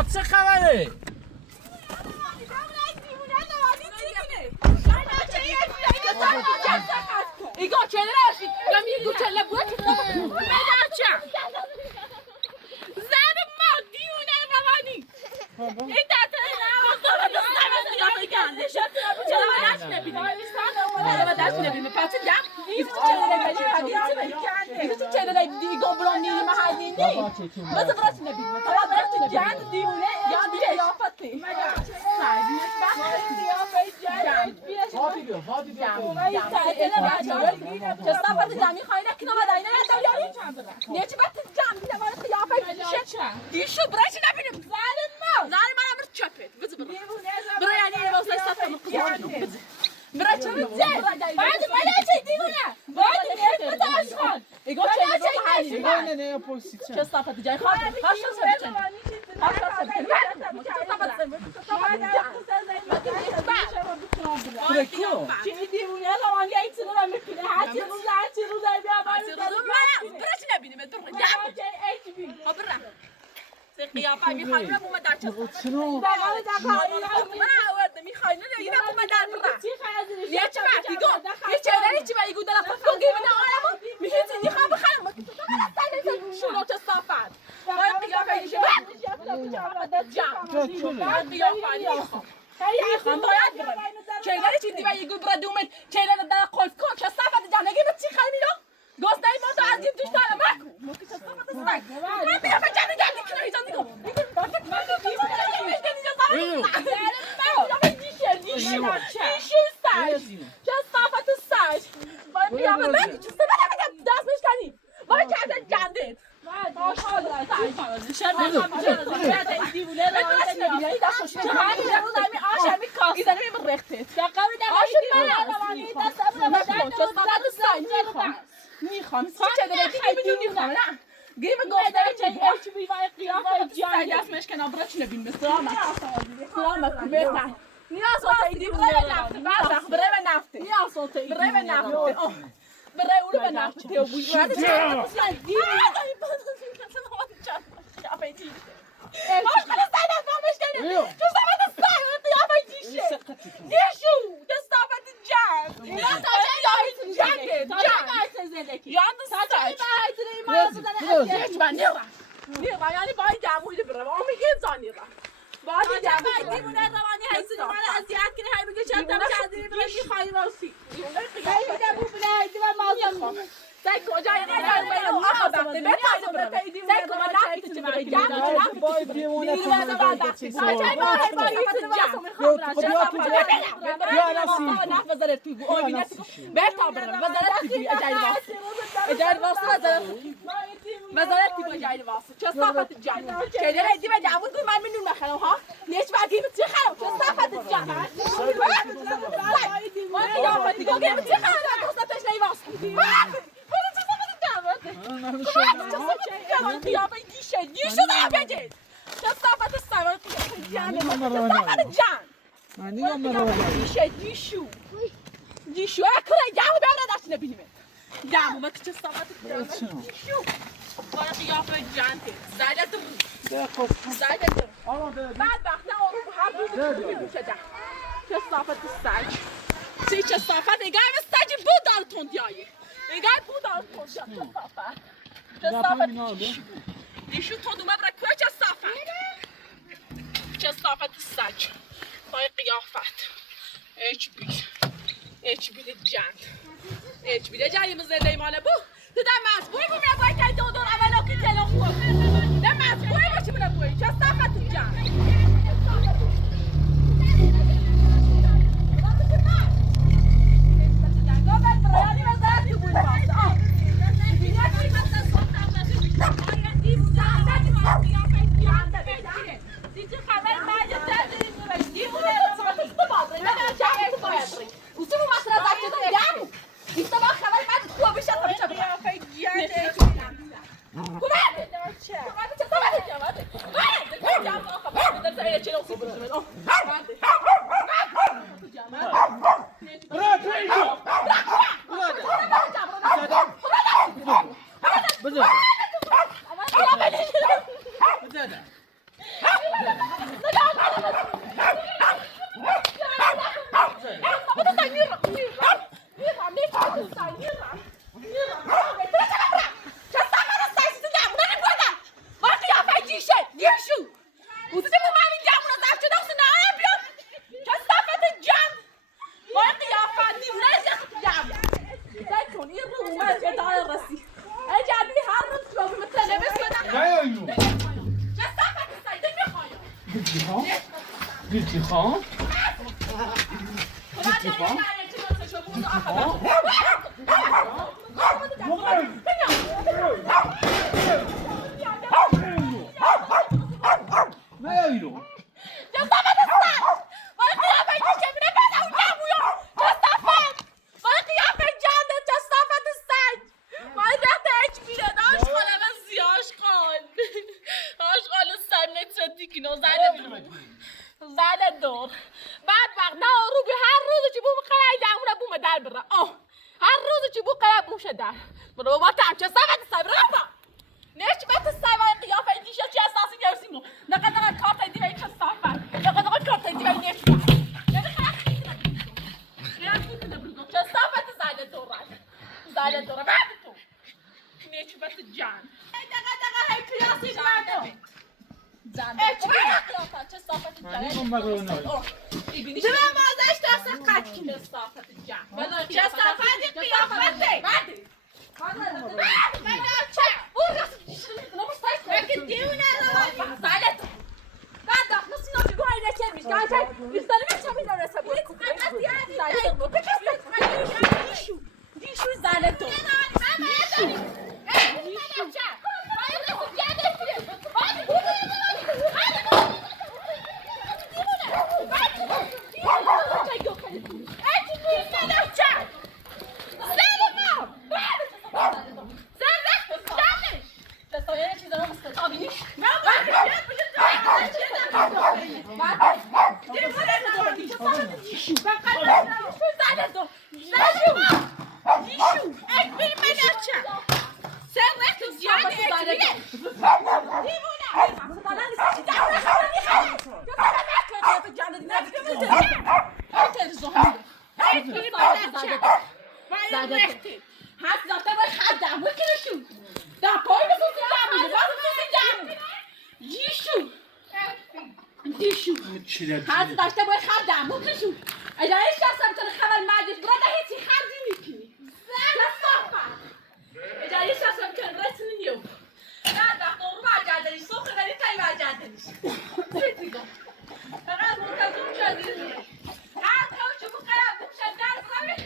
آقا چه خبره؟ ایگو چله راشید یا میگو چله بود مدرچم زن ما دیونه روانی این دستره نه دوست یا بگن چرا بدش نبینیم چرا بدش نبینیم پس جم این تو چله دیگو برون نیری محلی نی بس برش نبینیم تو برش جان دیونه یا دیافتی سایدش هادی بیا چه صفت جمعی خواهی نکنه و داینه نداری نه چه وقت جمع بیده وارد قیافه دیشو برایش نبینیم زن من امر چپت بزن برای یعنی این واسه صفت مقدار برای چه بزن بعد ولی چه دیونه بعد میاد بتاشون ایگو چه نه پرسید چه صفت جای خواهی هاشون سر برکو چی دیونه روانی ایت رو میکنه هرچی روز بیا برش نبینیم برا قیافه میخوای برم اومد در چه چنو من آورده میخوای نه یه وقت اومد در برا یه چه وقتی گو یه چه داری چی باید گو دلم خفگو گیمه نه آرامو میخوایی نیخواه بخرم تو دارم شونو چه صافت باید قیافه ایشه جمع قیافه نیخوام میخوام باید برم چه داری چی دی باید گو برا دومت چه داری در قلف کن چه صافت جمع نگیم چی خیلی میرو گوست دایی ما تو از جیب توش دارم مکو موکی چه صافت استک من قیافه جمع نگم دیکنه ایجان دیگم چه صافت ساش باید قیافه بگی چه صافت دست بشکنی باید که ازت جندید ماشاءالله میخوام چه داری نه گیم گفتم چه چی بیوای قیافه جان اسمش که نبرچ نبین مثلا بهتر نیاز واسه دیوونه نفت برای نفت نیاز واسه برای نفت برای اون به نفت تو بوی بعد چه دیوونه ماش خلاص سایت فهمش کنه تو سمت سایت قیافه دیشه دیشو دستافت جان یعنی باید جمعولی برم میگه زانی را باید جمعولی دیمونه روانی هستی من اذیت کنی های بگه چند دم شدی بگی خواهی راسی خیلی دمو بله دیمه مازم سعی کجای قرار بینم آخه وقتی بتایید برم سعی کما نفتی چه بگی جمعی نفتی باید دیوونه دیمونه وقتی سعی باید یا نسی نفت وزارت توی او بینت بهتا برم وزارت توی اجای واسه اجای واسه وزارت توی اجای واسه چه صافت جان چه داره دی به جامون کوی من منو نخرم ها نیش بعدی چه خرم چه صافت جان ما یا فتی گوگه چه خرم دوستش نی واسه قیافه دیشه دارم بگید چه صافت سوار جان دیشو اکره جامو بیاره دست نبینیم جامو ما چه صافت دیشو باید قیافه جانته زایده بعد وقت نه اون هم میشه جان چه صافت سج چه صافت اگه سج بود دارتون دیایی اگه بود دارتون چه صافت دیشو تو دومه برای که چه صافت سج باید قیافت اچ بی جایی زنده ماله بو تو در مزبوری بو میره باید که دو دور اولا که تلو خود در مزبوری باشی بونه بوی چه صافت جان قیلتی خان نه اینو بعد وقت نه رو به هر روز چی بو خیلی دامونه بوم در بره هر روز چی بو قیا بوشه در برو با تام چه سبت صبر با نش بت سایوای قیافه دیشه چه اساسی گرسیمو نقدر کارت دی وی کسافت نقدر کارت دی وی نش نمی خیلی چه صافت زاده دور بعد تو نش بت جان دقیقا هی کلاسی زاده چه صافت جان چه مازش دست قد کی صافت جان چه صافت قیافته هات داشته باید خردم بکشون اجازه شخصم تو خبر مجلس براده هیچی خردی میکنی کسافت اجازه شخصم که رسمی نیو نه وقت اون مجردنیش سخه داری تایی مجردنیش سیتیگو فقط منتظر شدید هر کار چه بخیرم بکشن در زمین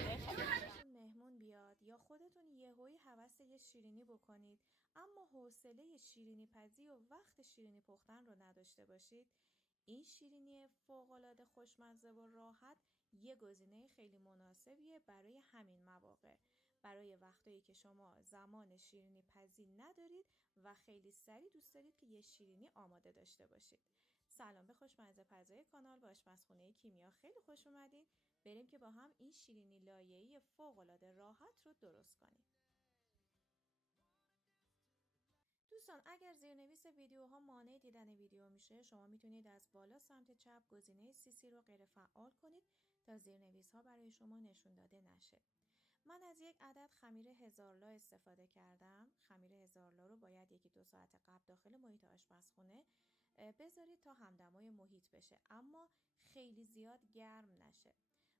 مهمون بیاد یا خودتون یهویی هوس یه شیرینی بکنید اما حوصله شیرینی پزی و وقت شیرینی پختن رو نداشته باشید، این شیرینی فوق‌العاده خوشمزه و راحت یه گزینه خیلی مناسبیه برای همین مواقع، برای وقتایی که شما زمان شیرینی پزی ندارید و خیلی سریع دوست دارید که یه شیرینی آماده داشته باشید. سلام به خوشمزه پزای کانال با آشپزخونه کیمیا، خیلی خوش اومدین. بریم که با هم این شیرینی لایه‌ای فوق‌العاده راحت رو درست کنیم. دوستان اگر زیرنویس ویدیوها مانع دیدن ویدیو میشه، شما میتونید از بالا سمت چپ گزینه CC رو غیر فعال کنید تا زیرنویس ها برای شما نشون داده نشه. من از یک عدد خمیر هزارلا استفاده کردم. خمیر هزارلا رو باید 1-2 ساعت قبل داخل محیط آشپزخونه بذارید تا همدمای محیط بشه، اما خیلی زیاد گرم نشه.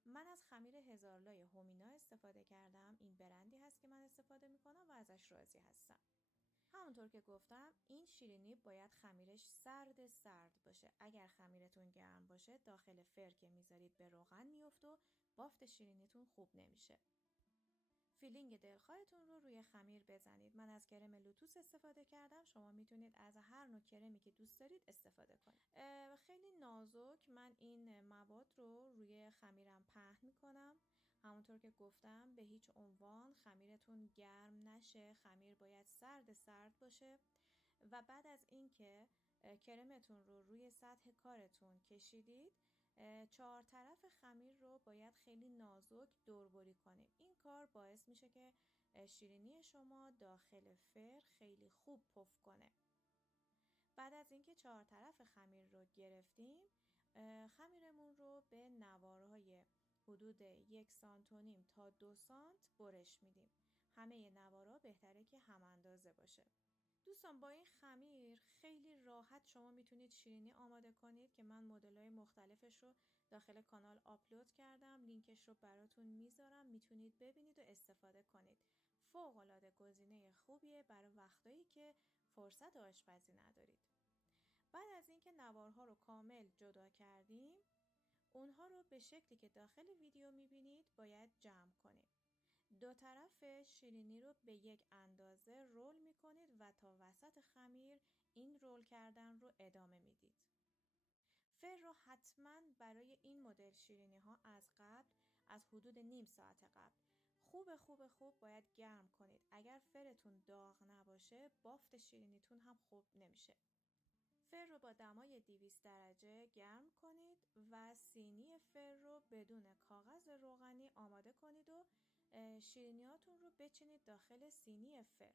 من از خمیر هزارلای هومینا استفاده کردم. این برندی هست که من استفاده میکنم و ازش راضی هستم. همونطور که گفتم این شیرینی باید خمیرش سرد باشه. اگر خمیرتون گرم باشه داخل فر که میذارید به روغن میفته و بافت شیرینیتون خوب نمیشه. فیلینگ دلخواهتون رو روی خمیر بزنید. من از کرم لوتوس استفاده کردم، شما میتونید از هر نوع کرمی که دوست دارید استفاده کنید. خیلی نازک من این مواد رو روی خمیرم پهن میکنم. همونطور که گفتم به هیچ عنوان خمیرتون گرم نشه، خمیر باید سرد باشه و بعد از اینکه کرمتون رو روی سطح کارتون کشیدید، 4 طرف خمیر رو باید خیلی نازک دوربری کنید. این کار باعث میشه که شیرینی شما داخل فر خیلی خوب پف کنه. بعد از اینکه 4 طرف خمیر رو گرفتیم، خمیرمون رو به نوارهای حدود 1.5 سانت تا 2 سانت برش میدیم. همه نوارا بهتره که هم اندازه باشه. دوستان با این خمیر خیلی راحت شما میتونید شیرینی آماده کنید که من مدل‌های مختلفش رو داخل کانال آپلود کردم. لینکش رو براتون میذارم، میتونید ببینید و استفاده کنید. فوق‌العاده گزینه خوبیه برای وقتایی که فرصت آشپزی ندارید. بعد از اینکه نوارها رو کامل جدا کردیم، اونها رو به شکلی که داخل ویدیو میبینید باید جمع کنید. دو طرف شیرینی رو به یک اندازه رول میکنید و تا وسط خمیر این رول کردن رو ادامه میدید. فر رو حتما برای این مدل شیرینی ها از قبل، از حدود نیم ساعت قبل خوب باید گرم کنید. اگر فرتون داغ نباشه بافت شیرینیتون هم خوب نمیشه. فر رو با دمای 200 درجه گرم کنید و سینی فر رو بدون کاغذ روغنی آماده کنید و شیرینیاتون رو بچینید داخل سینی فر.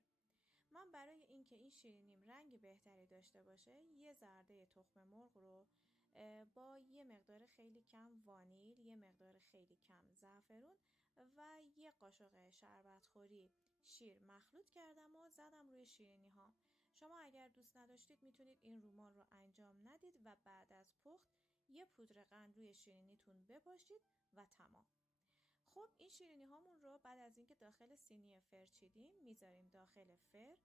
من برای اینکه این شیرینیم رنگ بهتری داشته باشه یه زرده تخم مرغ رو با یه مقدار خیلی کم وانیل، یه مقدار خیلی کم زعفرون و یه قاشق شربتخوری شیر مخلوط کردم و زدم روی شیرینی ها. شما اگر دوست نداشتید میتونید این رومان رو انجام ندید و بعد از پخت یه پودر قند روی شیرینیتون بپاشید و تمام. خب این شیرینی هامون رو بعد از اینکه داخل سینی فر چیدیم میذاریم داخل فر.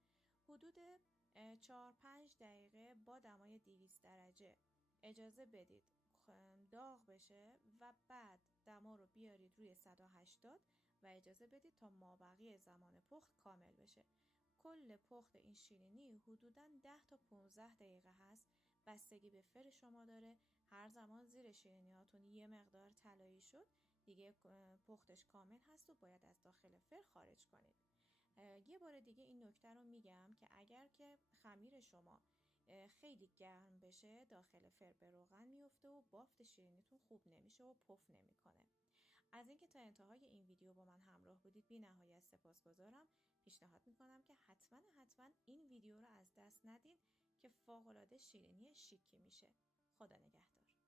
حدود 4-5 دقیقه با دمای 200 درجه اجازه بدید داغ بشه و بعد دما رو بیارید روی 180 و اجازه بدید تا مابقی زمان پخت کامل بشه. کل پخت این شیرینی حدوداً 10 تا 15 دقیقه هست. بستگی به فر شما داره. هر زمان زیر شیرینیاتون یه مقدار طلایی شد دیگه پختش کامل هست و باید از داخل فر خارج کنید. یه بار دیگه این نکته رو میگم که اگر که خمیر شما خیلی گرم بشه داخل فر به روغن میفته و بافت شیرینیتون خوب نمیشه و پف نمیکنه. از اینکه تا انتهای این ویدیو با من همراه بودید بی نهایت سپاسگزارم. پیشنهاد میکنم که حتما این ویدیو رو از دست ندین که فوق‌العاده شیرینی شیکی میشه. خدا نگهدار.